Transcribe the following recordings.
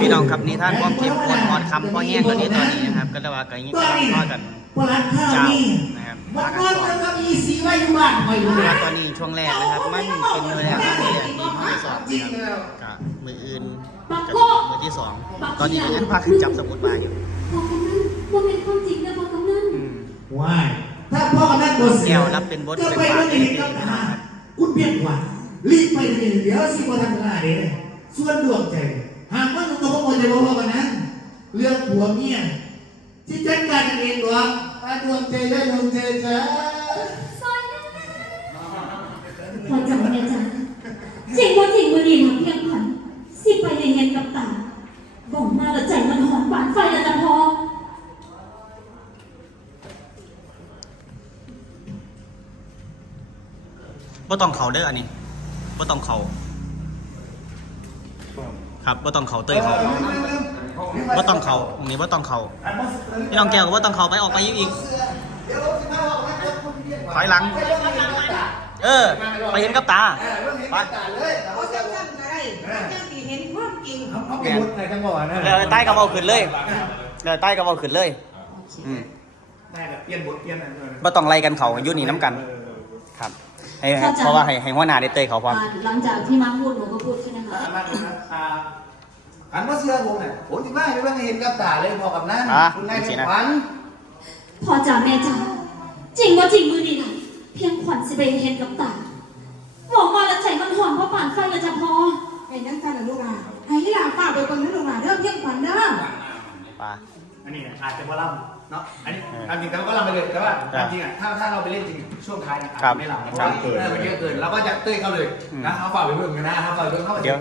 พี่น้องครับนี่ท่านความเข้มข้นอ่อนคำพ่อแห้งตอนนี้ตอนนี้นะครับก็จะว่ากันยังกำลังทอดกันเจ้านะครับวัมานกันวันสอนแล้วก็อีสีไว้อยู่บ้านคอยดูเพราะตอนนี้ช่วงแรกนะครับ มันเป็นมือแรกครับมือแรกที่เขาไปสอบนะครับกับมืออื่นกับมือที่สองตอนนี้ก็ยังพาขึ้นจับสมุดมาอยู่บอกกำนันว่าเป็นความจริงนะบอกกำนันว้ายถ้าพ่อกับแม่ตัวเสีแก้วรับเป็นบทเป็นไปบาเมื่ทอไหร่กับคุณเพียงกว่ารีบไปเลยนเดี๋ยวสิบวันทำงานเด้ส่วนดวงใจ เรื่องผัวเมียที่จัดการกันเองหรอว่าดวงใจได้ดวงใจจ้าซอยนะพอจำเนี่ยจ้ะจริงว่าจริงวันนี้นะเพียงขวัญสิไปในเห็นกับตาบอกมาแล้วใจมันหอมหวานไฟแล้วจะพอว่าต้องเขาเด้ออันนี้ว่าต้องเขาครับว่าต้องเขาเตยเขา ว่าต้องเขาตรงนี้ว่าต้องเขาพี่น้องแก้วก็ว่าต้องเขาไปออกไปอีกอีกถอยหลัง เออ ไปเห็นกับตาไปเขาจะทำอะไรเขาจะตีเห็นความจริงเขาเป็นวุฒิอะไรจังหวะนะเดี๋ยวใต้กระเป๋าขึ้นเลยเดี๋ยวใต้กระเป๋าขึ้นเลยอืมได้แบบเปลี่ยนบทเปลี่ยนอะไรเลยว่าต้องไล่กันเขาอยู่นี่น้ำกัน ครับให้ให้เพราะว่าให้ให้หัวหน้าได้เตยเขาพร้อมอ่าหลังจากที่มาพูดหนูก็พูดใช่ไหมคะ ขันว่าเสื้อผมเนี่ยผมที่บ้านไม่ว่าเห็นกับตาเลยพอกับนั้นอะคุณนายสิเป็นนะขวัญพอจ่าแม่จ๋าจริงว่าจริงมือนี่นะเพียงขวัญสิไปเห็นกับตาบอกมาแล้วใจมันหอมเพราะป่านไฟแล้วจะพอไอ้นั่นกันนะลูกหลานให้ที่หลานฝากไปคนนั้นลูกหลานเด้อเพียงขวัญเด้อปลาอันนี้อาจจะว่าล่ำเนาะอันนี้อันจริงแต่ว่าก็ล่ำไปเลยแต่ว่าจริงอะถ้าถ้าเราไปเล่นจริงช่วงท้ายเนี่ยอาจจะไม่หลับเพราะว่าเออมันเยอะเกินเราก็จะเต้ยเข้าเลยนะเขาฝากไปเพิ่มกันนะเขาฝากไปเพิ่มเข้าไปกว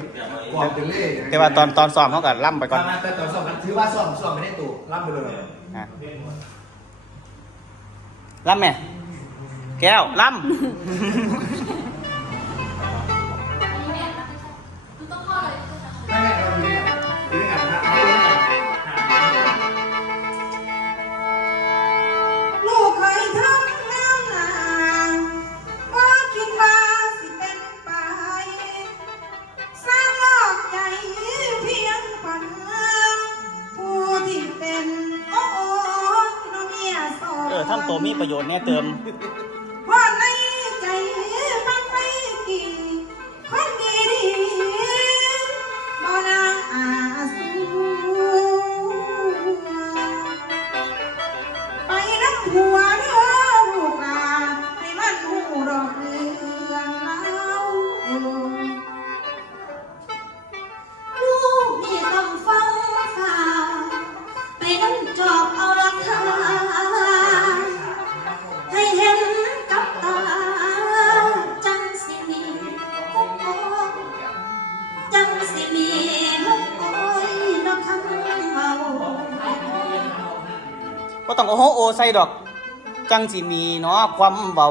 างไปเรื่อยแต่ว่าตอนตอนซ้อมเขาก็ล่ำไปก่อนมาแต่ตอนสอบกันถือว่าสอบสอบไม่ได้ตู่ล่ำไปเลยอะล่ำแม่แก้วล่ำ ทำตัวมีประโยชน์แน่เติม ก็ต้องโอ้โหโอใส่ดอก จังสิมีเนาะความเบา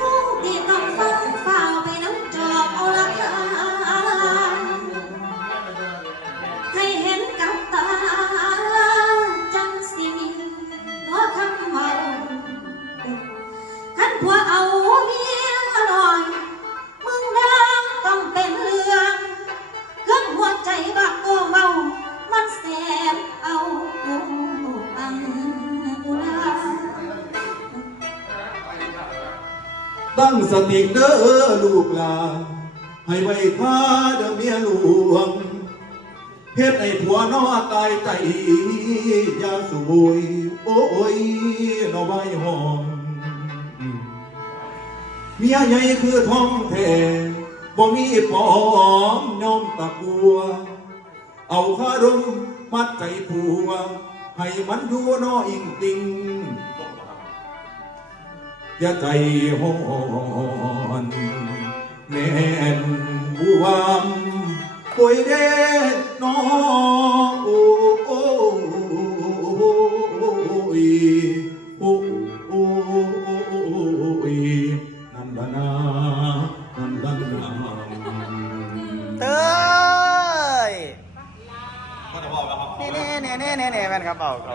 ลูกนี่ต้องฟังข่าวไปนั่งจอบเอาลักฐานให้เห็นกับตา จังสิมีเนาะคำเมาขันผัวเอา ตั้งสติเด้อลูกหลานให้ไว้ค่าเด้อเมียหลวงเฮ็ดให้ผัวนอตายใจยาสูบุยโอ้ยนอใบหอมเมียใหญ่คือท้องแท้บ่มีปอมน้อมตะกัว เอาคารมมัดใจผัว ให้มันอยู่นออิงติง อย่าใจห้อนแม่นบวมป่วยเด้น้องโอ้โอ้ยโอ้โอ้ยนั่นละนานั่นละนาเตยนี่นี่นี่นี่นี่แม่นครับเอาเอา